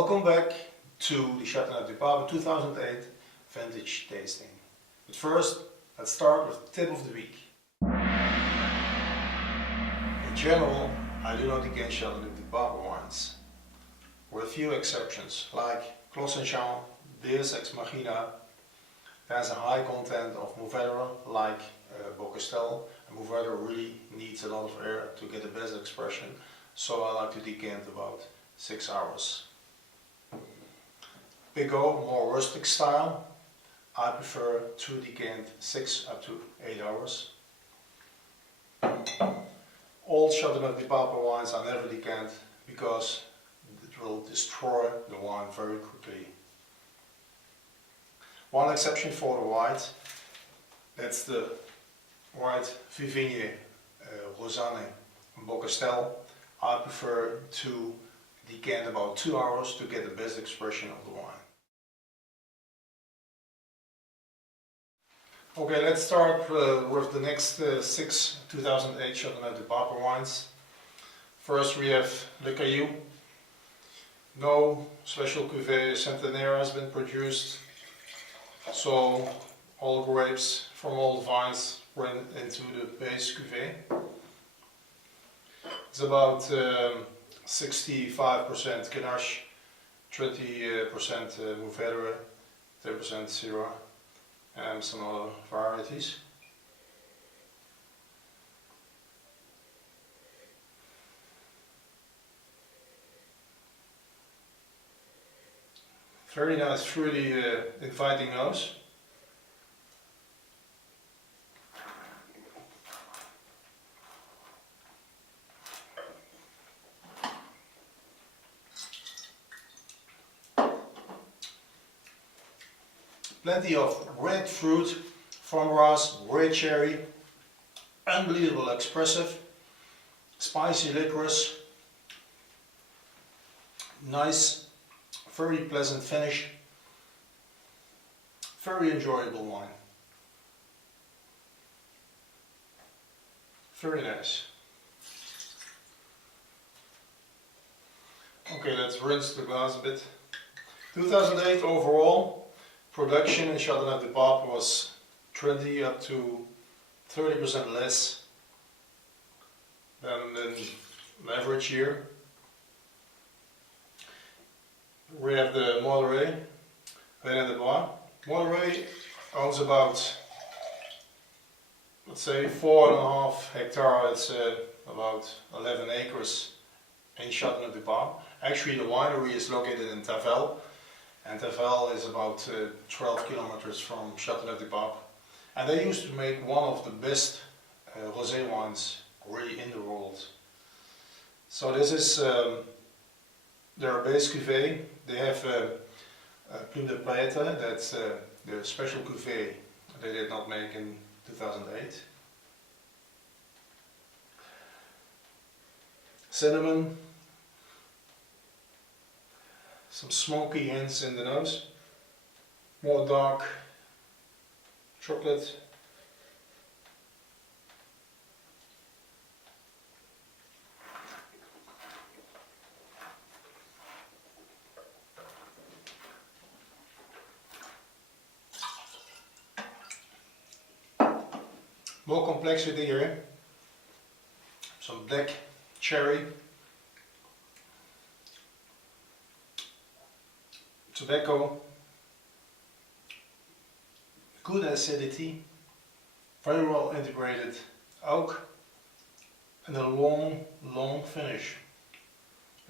Welcome back to the Châteauneuf-du-Pape 2008 Vintage Tasting. But first, let's start with tip of the week. In general, I do not decant Châteauneuf-du-Pape wines, with a few exceptions, like Clos and Jean, Deus Ex Machina. There's a high content of Mourvedre, like Beaucastel, and Mourvedre really needs a lot of air to get the best expression, so I like to decant about 6 hours. Bigot, more rustic style, I prefer to decant 6 up to 8 hours. All Châteauneuf-du-Pape wines I never decant because it will destroy the wine very quickly. One exception for the white, that's the white Vieux, Rosanne and Beaucastel. I prefer to decant about 2 hours to get the best expression of the wine. Okay, let's start with the next 6 2008 Châteauneuf-du-Pape wines. First we have the Cailloux. No special Cuvée centenaire has been produced, so all grapes from all vines went into the base Cuvée. It's about 65% Grenache, 20% Mourvedre, 10% Syrah, and some other varieties. Very nice, fruity, inviting nose. Plenty of red fruit, framboise, red cherry, unbelievable expressive, spicy licorice, nice, very pleasant finish, very enjoyable wine. Very nice. Okay, let's rinse the glass a bit. 2008 overall. Production in Châteauneuf-du-Pape was 20 up to 30% less than an average year. We have the Mordorée, Reine and Bois. Mordorée owns about, let's say, 4.5 hectares. It's about 11 acres in Châteauneuf-du-Pape. Actually, the winery is located in Tavel. And Tavel is about 12 kilometers from Châteauneuf-du-Pape. And they used to make one of the best rosé wines really in the world. So this is their base cuvée. They have Plume de Paillettes, that's the special cuvée they did not make in 2008. Cinnamon. Some smoky hints in the nose, more dark chocolate. More complexity here, some black cherry. Tobacco, good acidity, very well integrated oak, and a long finish.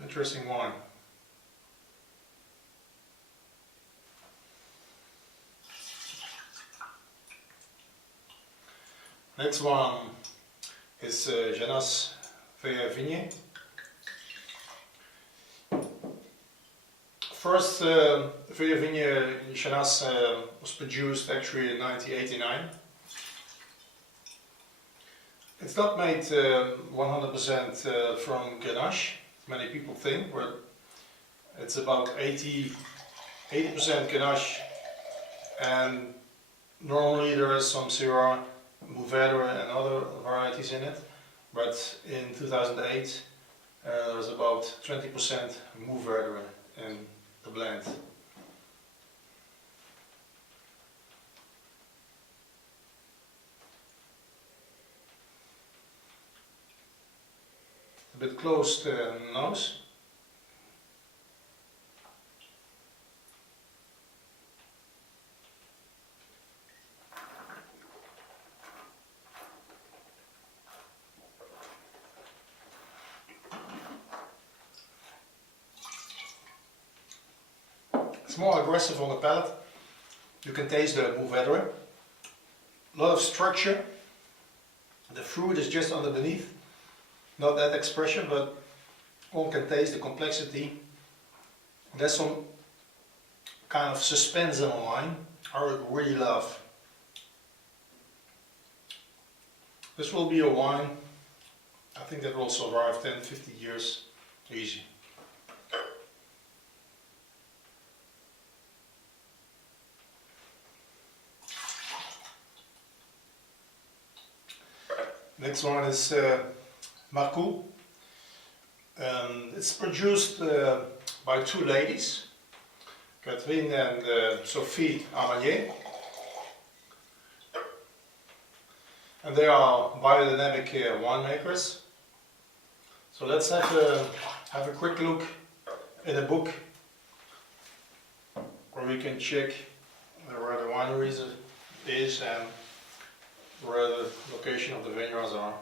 Interesting wine. Next one is Janasse Vieux. First Vieux Janasse was produced actually in 1989. It's not made 100% from Grenache, many people think, but it's about 80% Grenache, and normally there is some Syrah, Mourvedre and other varieties in it, but in 2008 there's about 20% Mourvedre in blend. A bit closed nose. It's more aggressive on the palate. You can taste the Mordorée. A lot of structure. The fruit is just under beneath. Not that expression, but one can taste the complexity. There's some kind of suspense in the wine. I really love. This will be a wine, I think that will survive 10-15 years easy. Next one is Marcoux. It's produced by two ladies, Catherine and Sophie Armanier. And they are biodynamic winemakers. So let's have a quick look in a book where we can check where the winery is and where the location of the vineyards are.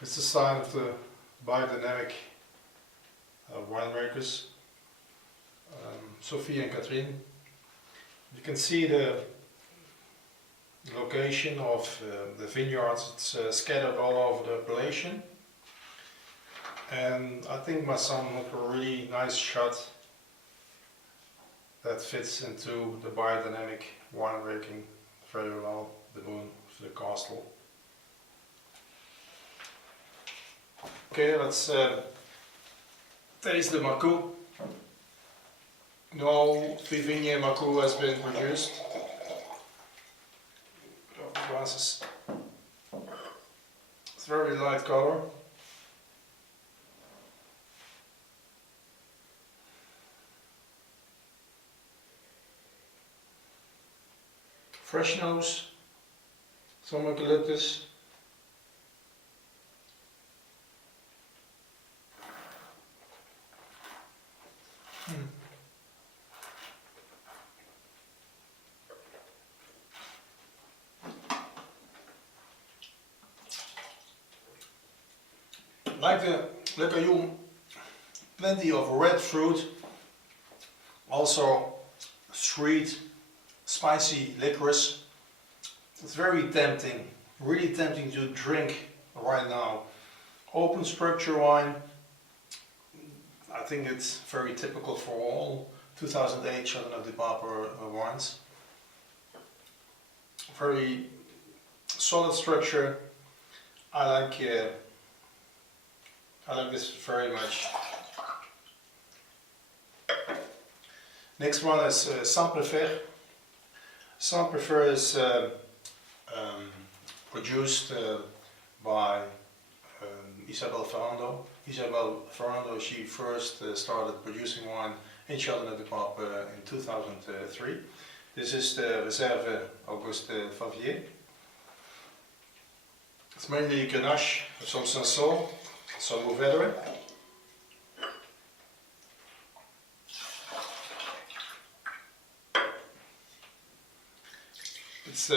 It's the sign of the biodynamic winemakers, Sophie and Catherine. You can see the location of the vineyards. It's scattered all over the appellation. And I think my son took a really nice shot that fits into the biodynamic winemaking very well, the moon, the castle. Okay, let's taste the Marcoux. No Vivigne Marcoux has been produced. Put off the glasses. It's very light color. Fresh nose, some eucalyptus. Like the Le Cailloux, plenty of red fruit, also sweet, spicy licorice. It's very tempting, really tempting to drink right now. Open structure wine. I think it's very typical for all 2008 Chateauneuf-du-Pape wines. Very solid structure. I like this very much. Next one is Prefert. Prefert is produced by Isabel Ferrando. Isabel Ferrando, she first started producing wine in Châteauneuf-du-Pape in 2003. This is the Reserve Auguste Favier. It's mainly Grenache, some Cinsault, some Mordorée. It's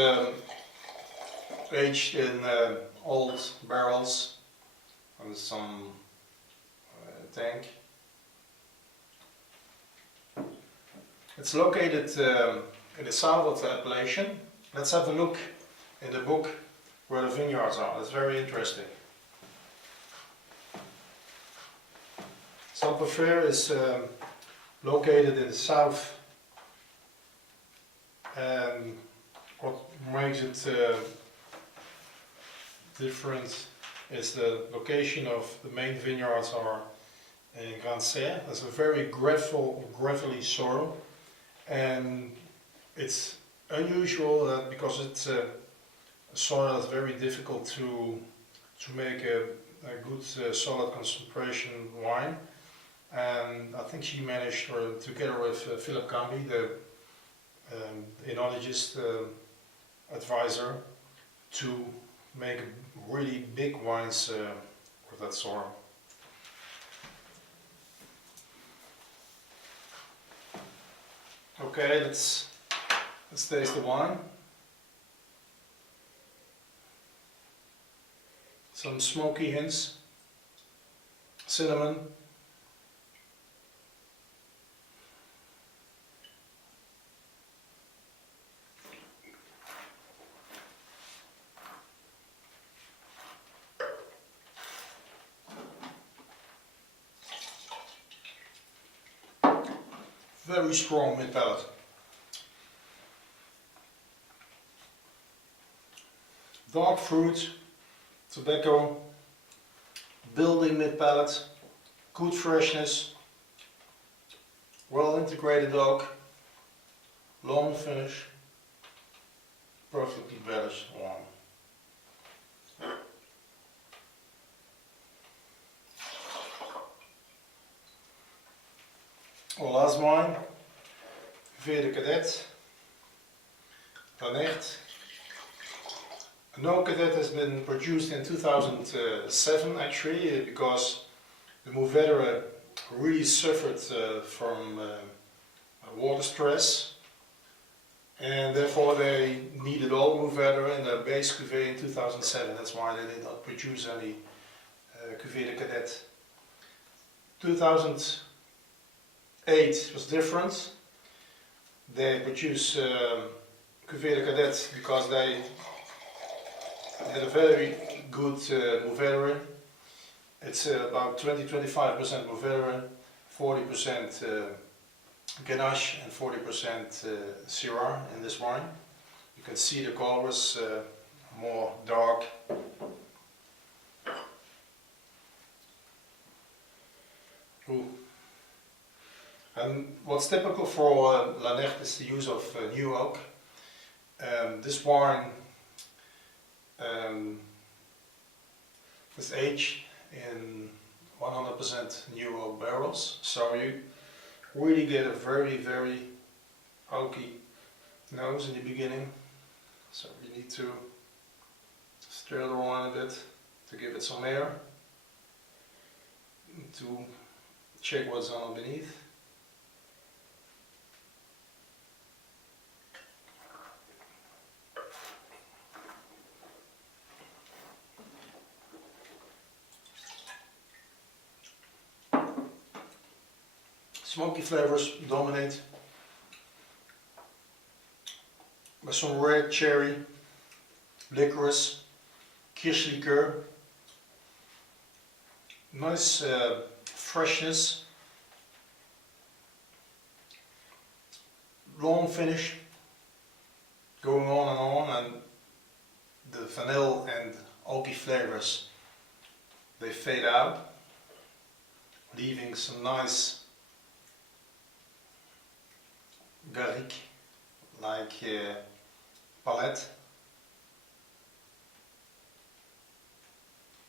aged in old barrels on some tank. It's located in the south of the appellation. Let's have a look in the book where the vineyards are. That's very interesting. Prefert is located in the south, and what makes it different is the location of the main vineyards are in Grand Serre. There's a very gravelly soil, and it's unusual that because it's a soil that's very difficult to make a a good solid concentration wine, and I think she managed, or together with Philip Camby, the enologist advisor, to make really big wines with that soil. Okay, let's taste the wine. Some smoky hints, cinnamon, very strong mid palate. Dark fruit, tobacco, building mid palate, good freshness, well integrated oak, long finish, perfectly balanced wine. Our last wine, Vieux de Cadettes, La Nerthe. No Cadet has been produced in 2007 actually, because the Mourvedre really suffered from water stress, and therefore they needed all Mourvedre in their base Cuvée in 2007. That's why they did not produce any Cuvée de Cadet. 2008 was different. They produced Cuvée de Cadet because they had a very good Mourvedre. It's about 20-25% Mourvedre, 40% Ganache and 40% Syrah in this wine. You can see the colors more dark. Ooh. And what's typical for La Nerthe is the use of new oak. This wine is aged in 100% new oak barrels, so you really get a very, very oaky nose in the beginning. So you need to stir the wine a bit to give it some air, to check what's on beneath. Smoky flavors dominate, with some red cherry, licorice, kirschlikör, nice freshness, long finish, going on, and the vanilla and oaky flavors, they fade out, leaving some nice garrigue like palette.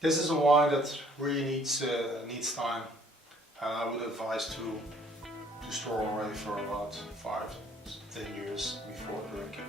This is a wine that really needs time, and I would advise to store away for about 5 to 10 years before drinking.